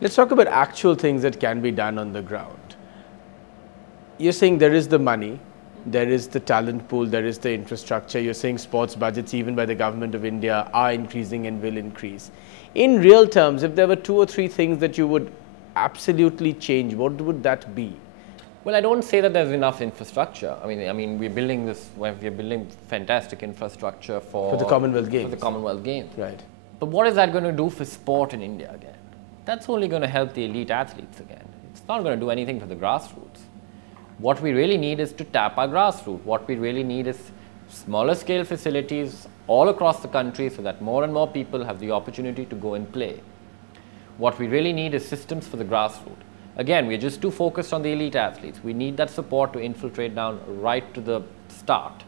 Let's talk about actual things that can be done on the ground. You're saying there is the money, there is the talent pool, there is the infrastructure. You're saying sports budgets, even by the government of India, are increasing and will increase. In real terms, if there were 2 or 3 things that you would absolutely change, what would that be? Well, I don't say that there's enough infrastructure. I mean, we're building fantastic infrastructure for the Commonwealth Games. For the Commonwealth Games. Right. But what is that going to do for sport in India again? That's only going to help the elite athletes again. It's not going to do anything for the grassroots. What we really need is to tap our grassroots. What we really need is smaller scale facilities all across the country so that more and more people have the opportunity to go and play. What we really need is systems for the grassroots. Again, we're just too focused on the elite athletes. We need that support to infiltrate down right to the start.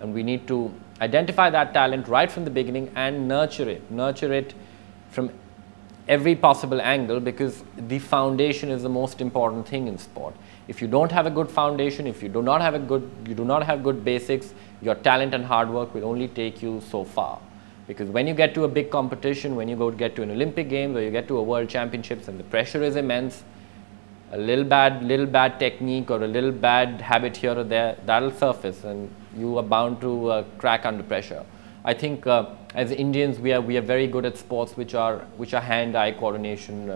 And we need to identify that talent right from the beginning and nurture it from every possible angle, because the foundation is the most important thing in sport. If you don't have a good foundation, if you do not have good basics, your talent and hard work will only take you so far. Because when you get to a big competition, when you get to an Olympic Games or you get to a World Championships and the pressure is immense, a little bad technique or a little bad habit here or there, that'll surface and you are bound to crack under pressure. I think as Indians, we are very good at sports which are hand-eye coordination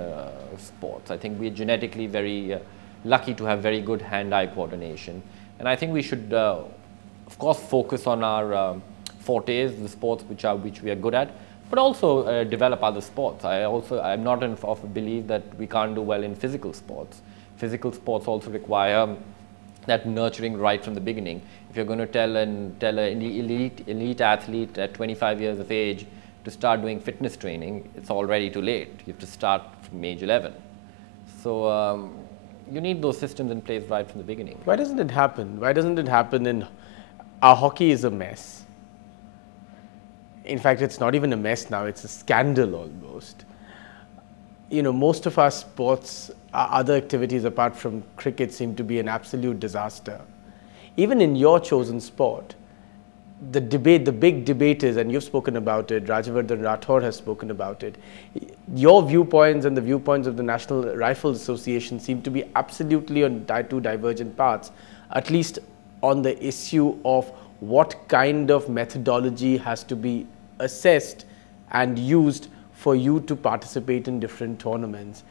sports. I think we're genetically very lucky to have very good hand-eye coordination, and I think we should, of course, focus on our fortes, the sports which we are good at, but also develop other sports. I'm not of a belief that we can't do well in physical sports. Physical sports also require that nurturing right from the beginning. If you're going to tell an elite athlete at 25 years of age to start doing fitness training, it's already too late. You have to start from age 11. So you need those systems in place right from the beginning. Why doesn't it happen? Why doesn't it happen in our hockey is a mess? In fact, it's not even a mess now, it's a scandal almost. You know, most of our sports, our other activities apart from cricket seem to be an absolute disaster. Even in your chosen sport, the big debate is, and you've spoken about it, Rajavardhan Rathore has spoken about it, your viewpoints and the viewpoints of the National Rifles Association seem to be absolutely on 2 divergent paths, at least on the issue of what kind of methodology has to be assessed and used for you to participate in different tournaments.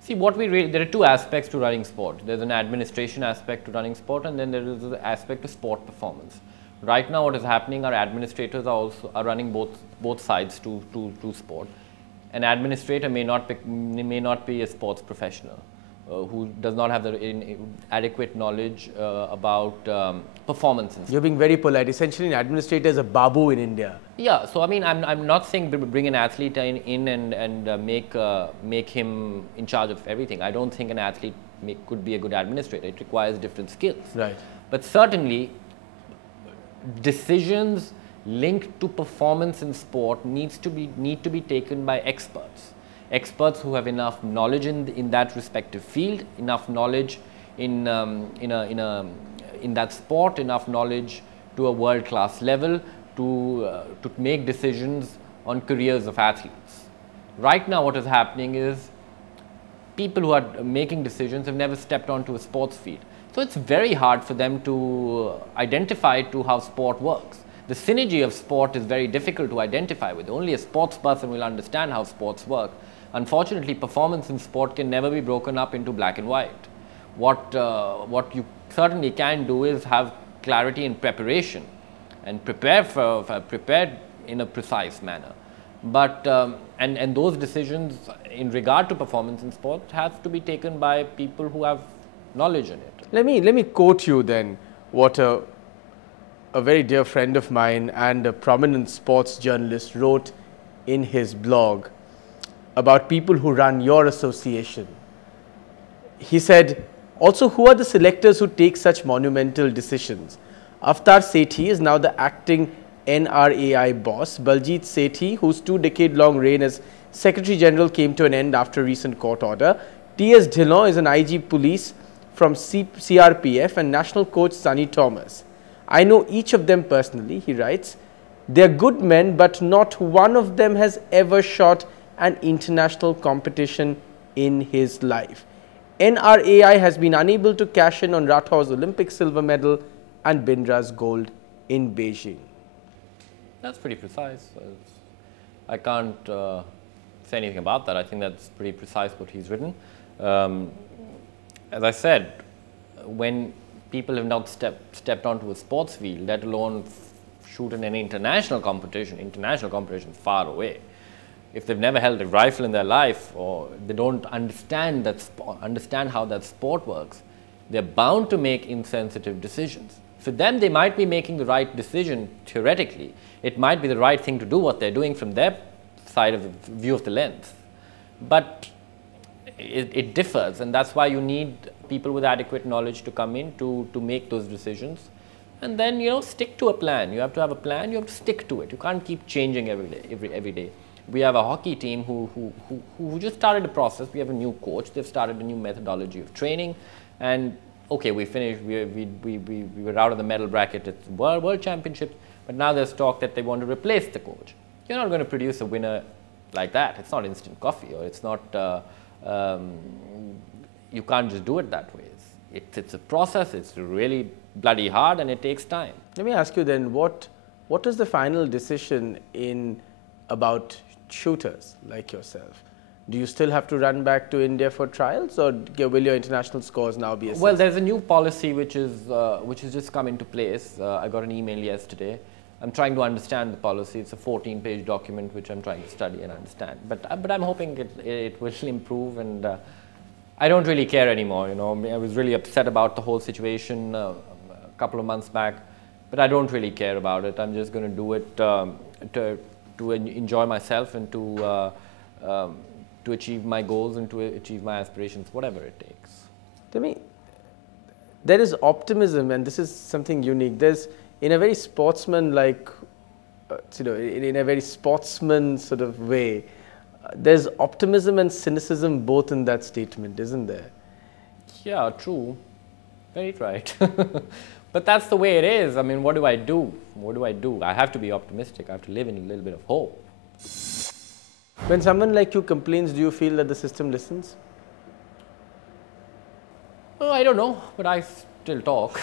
See, there are 2 aspects to running sport. There's an administration aspect to running sport, and then there is the aspect of sport performance. Right now, what is happening, our administrators are running both sides to sport. An administrator may not be a sports professional who does not have the adequate knowledge about performance. You're being very polite. Essentially, an administrator is a babu in India. Yeah. So I mean, I'm not saying bring an athlete in and make him in charge of everything. I don't think an athlete could be a good administrator. It requires different skills. Right. But certainly, decisions linked to performance in sport need to be taken by experts. Experts who have enough knowledge in that respective field, enough knowledge in that sport, enough knowledge to a world-class level to make decisions on careers of athletes. Right now, what is happening is people who are making decisions have never stepped onto a sports field. So it's very hard for them to identify to how sport works. The synergy of sport is very difficult to identify with. Only a sports person will understand how sports work. Unfortunately, performance in sport can never be broken up into black and white. What you certainly can do is have clarity in preparation and prepare in a precise manner. But and those decisions in regard to performance in sport have to be taken by people who have knowledge in it. Let me quote you then what a very dear friend of mine and a prominent sports journalist wrote in his blog about people who run your association. He said, also, who are the selectors who take such monumental decisions? Avtar Sethi is now the acting NRAI boss. Baljit Sethi, whose 2-decade-long reign as Secretary General came to an end after recent court order. T.S. Dhillon is an IG police from CRPF, and national coach Sunny Thomas. I know each of them personally, he writes. They are good men, but not one of them has ever shot an international competition in his life. NRAI has been unable to cash in on Rathaur's Olympic silver medal and Bindra's gold in Beijing. That's pretty precise. I can't say anything about that. I think that's pretty precise what he's written. As I said, when people have not stepped onto a sports field, let alone shoot in an international competition is far away. If they've never held a rifle in their life, or they don't understand how that sport works, they're bound to make insensitive decisions. For them, they might be making the right decision theoretically. It might be the right thing to do what they're doing from their side of the view of the lens. But it differs, and that's why you need people with adequate knowledge to come in to make those decisions. And then, you know, stick to a plan. You have to have a plan, you have to stick to it. You can't keep changing every day. We have a hockey team who just started a process. We have a new coach. They've started a new methodology of training. And okay, we finished, we were out of the medal bracket at the World Championships, but now there's talk that they want to replace the coach. You're not going to produce a winner like that. It's not instant coffee, or it's not, you can't just do it that way. It's a process, it's really bloody hard, and it takes time. Let me ask you then, what is the final decision about shooters like yourself? Do you still have to run back to India for trials, or will your international scores now be assessed? Well, there's a new policy which has just come into place. I got an email yesterday. I'm trying to understand the policy. It's a 14-page document which I'm trying to study and understand. But I'm hoping it will improve, and I don't really care anymore. You know, I was really upset about the whole situation a couple of months back, but I don't really care about it. I'm just going to do it to enjoy myself and to achieve my goals and to achieve my aspirations, whatever it takes. To me, there is optimism, and this is something unique. There's, in a very sportsman-like, in a very sportsman sort of way, there's optimism and cynicism both in that statement, isn't there? Yeah, true. Very right. But that's the way it is. I mean, what do I do? What do I do? I have to be optimistic. I have to live in a little bit of hope. When someone like you complains, do you feel that the system listens? Oh, I don't know, but I still talk.